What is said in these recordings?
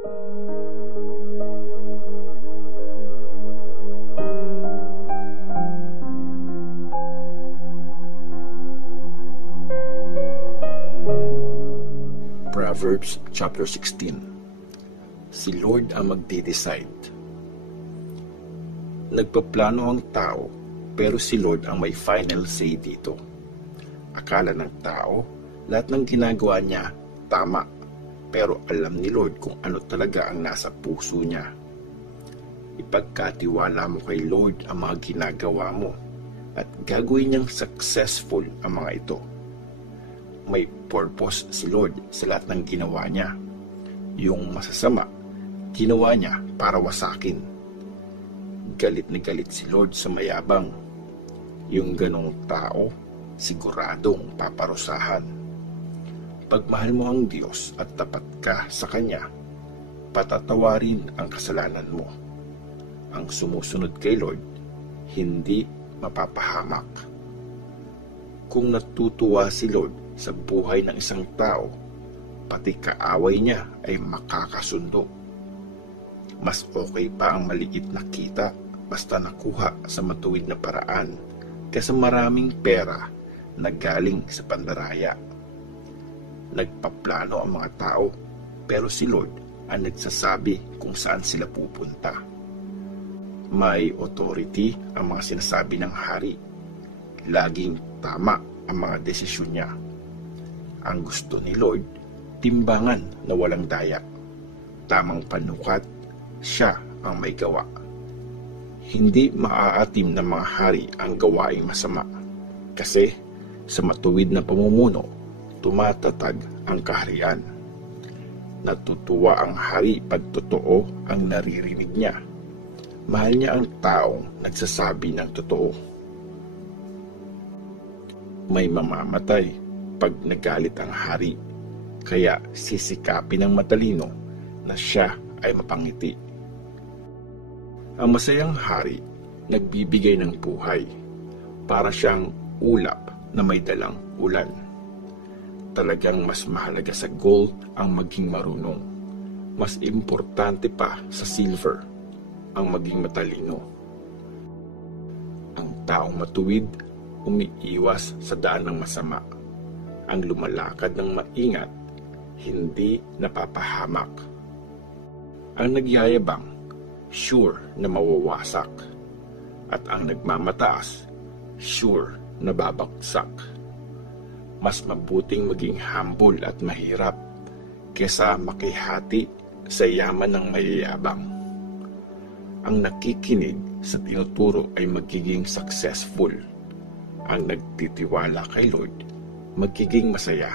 Proverbs chapter 16. Si Lord ang magde-decide. Nagpaplano ang tao, pero si Lord ang may final say dito. Akala ng tao, lahat ng ginagawa niya tama, pero alam ni Lord kung ano talaga ang nasa puso niya. Ipagkatiwala mo kay Lord ang mga ginagawa mo, at gagawin niyang successful ang mga ito. May purpose si Lord sa lahat ng ginawa niya. Yung masasama, ginawa niya para wasakin. Galit na galit si Lord sa mayabang. Yung ganong tao, siguradong paparusahan. Pagmahal mo ang Diyos at tapat ka sa Kanya, patatawarin ang kasalanan mo. Ang sumusunod kay Lord, hindi mapapahamak. Kung natutuwa si Lord sa buhay ng isang tao, pati kaaway niya ay makakasundo. Mas okay pa ang maliit na kita basta nakuha sa matuwid na paraan kaysa maraming pera na galing sa pandaraya. Nagpaplano ang mga tao, pero si Lord ang nagsasabi kung saan sila pupunta. May authority ang mga sinasabi ng hari. Laging tama ang mga desisyon niya. Ang gusto ni Lord, timbangan na walang daya. Tamang panukat, siya ang may gawa. Hindi maaatim ng mga hari ang gawaing masama. Kasi sa matuwid na pamumuno, tumatatag ang kaharian. Natutuwa ang hari pag totoo ang naririnig niya. Mahal niya ang taong nagsasabi ng totoo. May mamamatay pag nagalit ang hari, kaya sisikapin ng matalino na siya ay mapangiti. Ang masayang hari, nagbibigay ng buhay, para siyang ulap na may dalang ulan. Talagang mas mahalaga sa gold ang maging marunong. Mas importante pa sa silver ang maging matalino. Ang taong matuwid, umiiwas sa daan ng masama. Ang lumalakad ng maingat, hindi napapahamak. Ang nagyayabang, sure na mawawasak. At ang nagmamataas, sure na babagsak. Mas mabuting maging humble at mahirap kesa makihati sa yaman ng mayayabang. Ang nakikinig sa tinuturo ay magiging successful. Ang nagtitiwala kay Lord, magiging masaya.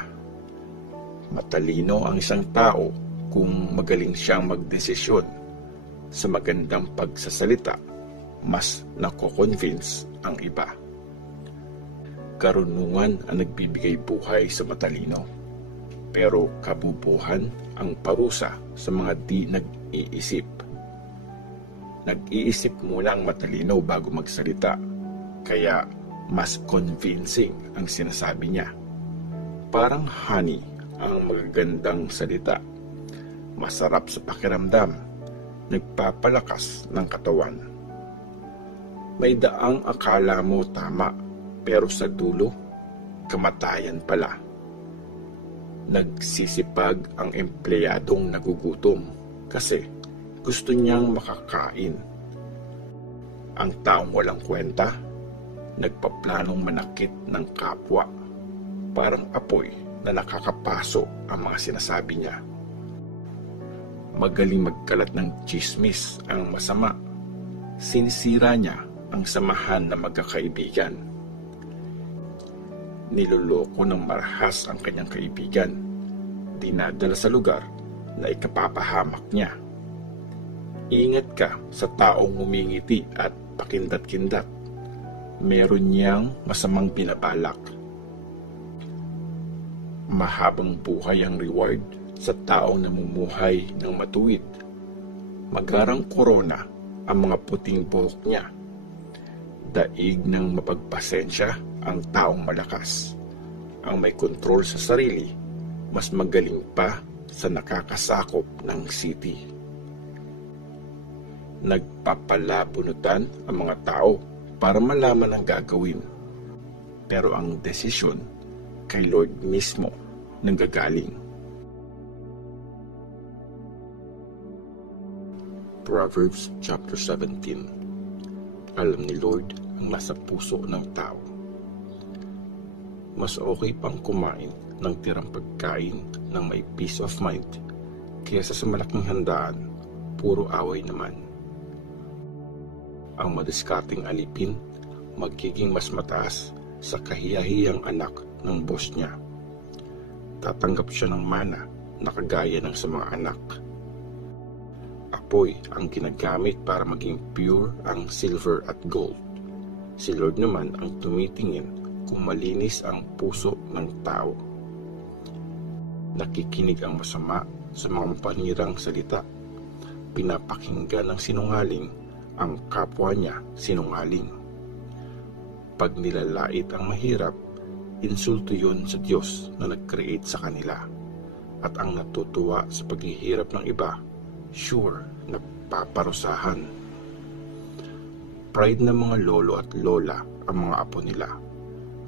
Matalino ang isang tao kung magaling siyang magdesisyon. Sa magandang pagsasalita, mas nako-convince ang iba. Karunungan ang nagbibigay buhay sa matalino, pero kabubuhan ang parusa sa mga di nag-iisip. Nag-iisip muna ang matalino bago magsalita, kaya mas convincing ang sinasabi niya. Parang honey ang magagandang salita. Masarap sa pakiramdam, nagpapalakas ng katawan. May daang akala mo tama, pero sa dulo, kamatayan pala. Nagsisipag ang empleyadong nagugutom kasi gusto niyang makakain. Ang taong walang kwenta, nagpaplanong manakit ng kapwa. Parang apoy na nakakapaso ang mga sinasabi niya. Magaling magkalat ng chismis ang masama. Sinisira niya ang samahan ng magkakaibigan. Niloloko ng marahas ang kanyang kaibigan. Dinadala sa lugar na ikapapahamak niya. Ingat ka sa taong humingiti at pakindat-kindat. Meron niyang masamang binabalak. Mahabang buhay ang reward sa taong namumuhay ng matuwid. Magarang korona ang mga puting buhok niya. Daig ng mapagpasensya ang taong malakas. Ang may kontrol sa sarili, mas magaling pa sa nakakasakop ng city. Nagpapalabunutan ang mga tao para malaman ang gagawin. Pero ang desisyon kay Lord mismo nanggagaling. Proverbs chapter 17. Alam ni Lord ang nasa puso ng tao. Mas okay pang kumain ng tirang pagkain ng may peace of mind kaysa sa malaking handaan, puro away naman. Ang madiskarteng alipin magiging mas mataas sa kahiyahiyang anak ng boss niya. Tatanggap siya ng mana na kagaya ng sa mga anak. Apoy ang ginagamit para maging pure ang silver at gold. Si Lord naman ang tumitingin kung malinis ang puso ng tao. Nakikinig ang masama sa mga mapanirang salita. Pinapakinggan ng sinungaling ang kapwa niya sinungaling. Pag nilalait ang mahirap, insulto yun sa Diyos na nag-create sa kanila. At ang natutuwa sa paghihirap ng iba, sure na paparusahan. Pride ng mga lolo at lola ang mga apo nila.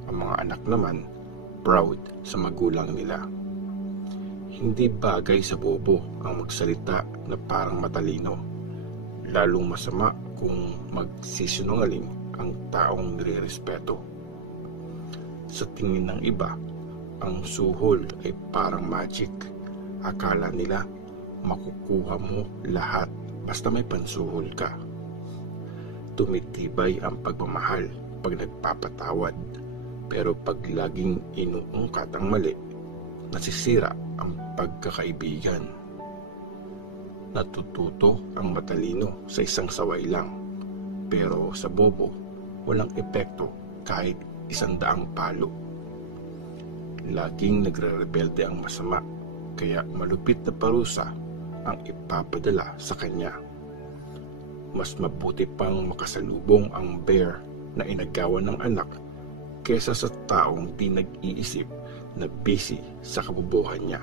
Ang mga anak naman, proud sa magulang nila. Hindi bagay sa bobo ang magsalita na parang matalino. Lalong masama kung magsisinungaling ang taong nire-respeto. Sa tingin ng iba, ang suhol ay parang magic. Akala nila makukuha mo lahat basta may pansuhol ka. Tumitibay ang pagmamahal pag nagpapatawad, pero pag laging inuungkat ang mali, nasisira ang pagkakaibigan. Natututo ang matalino sa isang saway lang, pero sa bobo, walang epekto kahit 100 palo. Laging nagre-rebelde ang masama, kaya malupit na parusa ang ipapadala sa kanya. Mas mabuti pang makasalubong ang bear na inagawan ng anak kesa sa taong di nag-iisip na busy sa kabubuhan niya.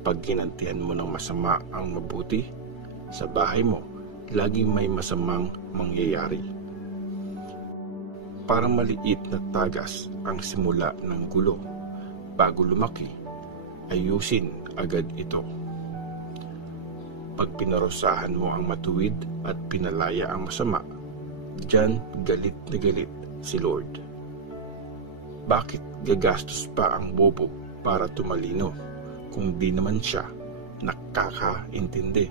Pag ginantihan mo ng masama ang mabuti, sa bahay mo, laging may masamang mangyayari. Parang maliit na tagas ang simula ng gulo. Bago lumaki, ayusin agad ito. Pag pinarusahan mo ang matuwid at pinalaya ang masama, diyan galit na galit si Lord. Bakit gagastos pa ang bobo para tumalino kung di naman siya nakakaintindi?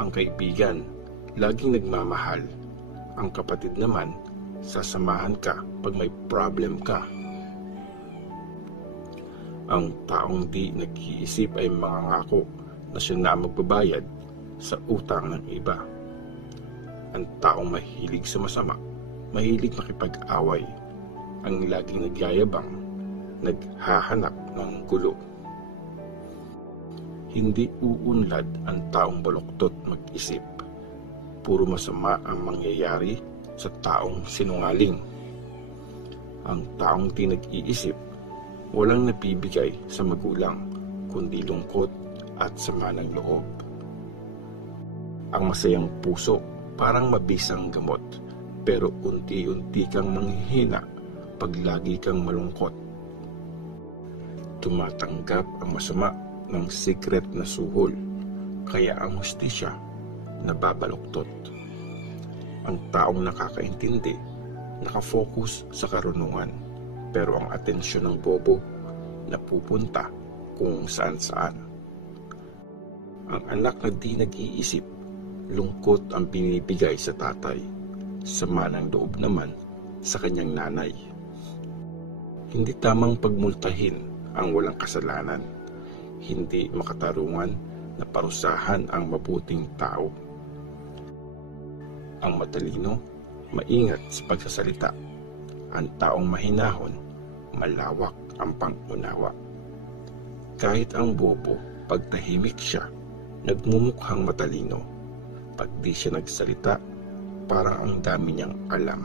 Ang kaibigan, laging nagmamahal. Ang kapatid naman, sasamahan ka pag may problem ka. Ang taong di nag-iisip ay mangangako na siya na magbabayad sa utang ng iba. Ang taong mahilig sa masama, mahilig makipag-away. Ang laging nagyayabang, naghahanap ng gulo. Hindi uunlad ang taong baluktot mag-isip. Puro masama ang mangyayari sa taong sinungaling. Ang taong di nag-iisip, walang napibigay sa magulang, kundi lungkot at sama ng loob. Ang masayang puso parang mabisang gamot, pero unti-unti kang manghihina pag lagi kang malungkot. Tumatanggap ang masama ng secret na suhol, kaya ang hustisya nababaluktot. Ang taong nakakaintindi, nakafocus sa karunungan, pero ang atensyon ng bobo napupunta kung saan-saan. Ang anak na di nag-iisip, lungkot ang binibigay sa tatay, sama ng loob naman sa kanyang nanay. Hindi tamang pagmultahin ang walang kasalanan, hindi makatarungan na parusahan ang mabuting tao. Ang matalino, maingat sa pagsasalita. Ang taong mahinahon, malawak ang pang-unawa. Kahit ang bobo, pag tahimik siya, nagmumukhang matalino. Pag di siya nagsalita, parang ang dami niyang alam.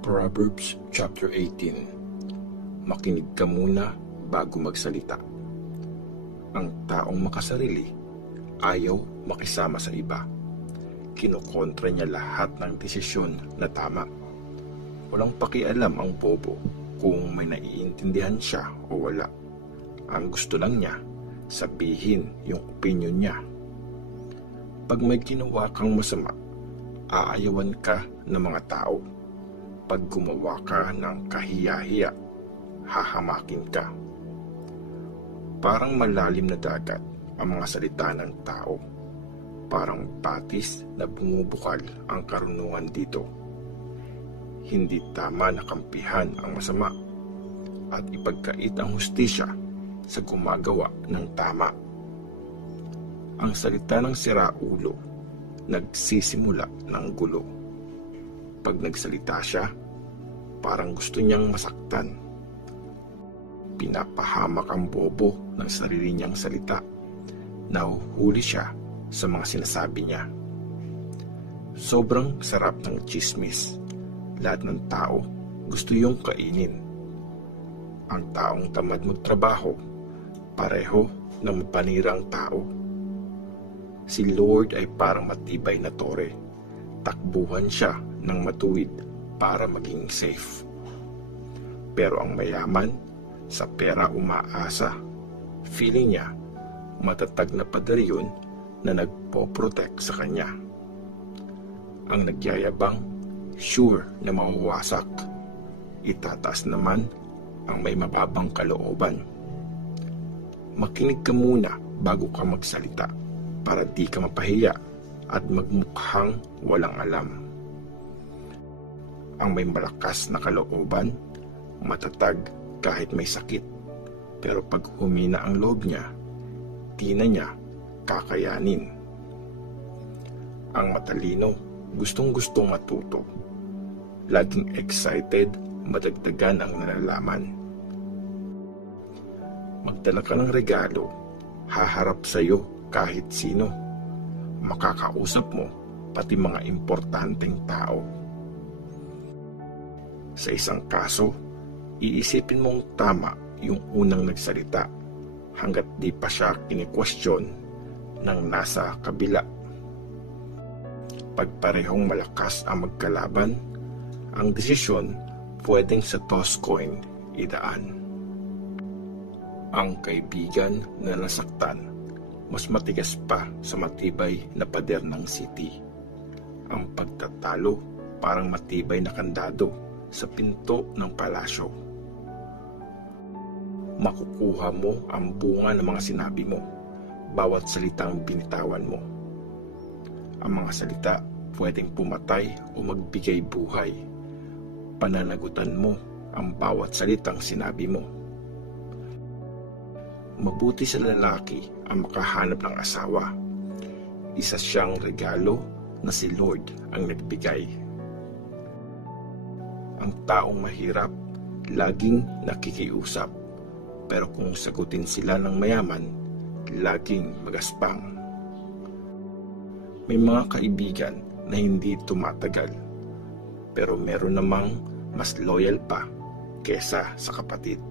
Proverbs chapter 18. makinig ka muna bago magsalita. Ang taong makasarili ayaw makisama sa iba. Kinokontra niya lahat ng desisyon na tama. Walang pakialam ang bobo kung may naiintindihan siya o wala. Ang gusto lang niya, sabihin yung opinion niya. Pag may ginawa kang masama, aayawan ka ng mga tao. Pag gumawa ka ng kahiya-hiya, hahamakin ka. Parang malalim na dagat ang mga salita ng tao. Parang batis na bumubukal ang karunungan dito. Hindi tama na kampihan ang masama at ipagkait ang hustisya sa gumagawa ng tama. Ang salita ng siraulo nagsisimula ng gulo. Pag nagsalita siya, parang gusto niyang masaktan. Pinapahamak ang bobo ng sarili niyang salita. Nahuhuli siya sa mga sinasabi niya. Sobrang sarap ng chismis. Lahat ng tao gusto yung kainin. Ang taong tamad magtrabaho, pareho na mapanirang tao. Si Lord ay parang matibay na tore. Takbuhan siya ng matuwid para maging safe. Pero ang mayaman, sa pera umaasa. Feeling niya, matatag na pader yun na nagpo-protect sa kanya. Ang nagyayabang, sure na mawawasak. Itataas naman ang may mababang kalooban. Makinig ka muna bago ka magsalita para di ka mapahiya at magmukhang walang alam. Ang may malakas na kalooban, matatag kahit may sakit. Pero pag humina ang loob niya, di na niya kakayanin. Ang matalino, gustong-gustong matuto. Laging excited, madagdagan ang nalalaman. Magdala ka ng regalo, haharap sa'yo kahit sino. Makakausap mo pati mga importanteng tao. Sa isang kaso, iisipin mong tama yung unang nagsalita hanggat di pa siya kini-question ng nasa kabila. Pag parehong malakas ang magkalaban, ang desisyon pwedeng sa toss coin idaan. Ang kaibigan na nasaktan, mas matigas pa sa matibay na pader ng city. Ang pagtatalo parang matibay na kandado sa pinto ng palasyo. Makukuha mo ang bunga ng mga sinabi mo, bawat salitang binitawan mo. Ang mga salita pwedeng pumatay o magbigay buhay. Pananagutan mo ang bawat salitang sinabi mo. Mabuti sa lalaki ang makahanap ng asawa. Isa siyang regalo na si Lord ang nagbigay. Ang taong mahirap, laging nakikiusap. Pero kung sagutin sila ng mayaman, laging magaspang. May mga kaibigan na hindi tumatagal, pero meron namang mas loyal pa kesa sa kapatid.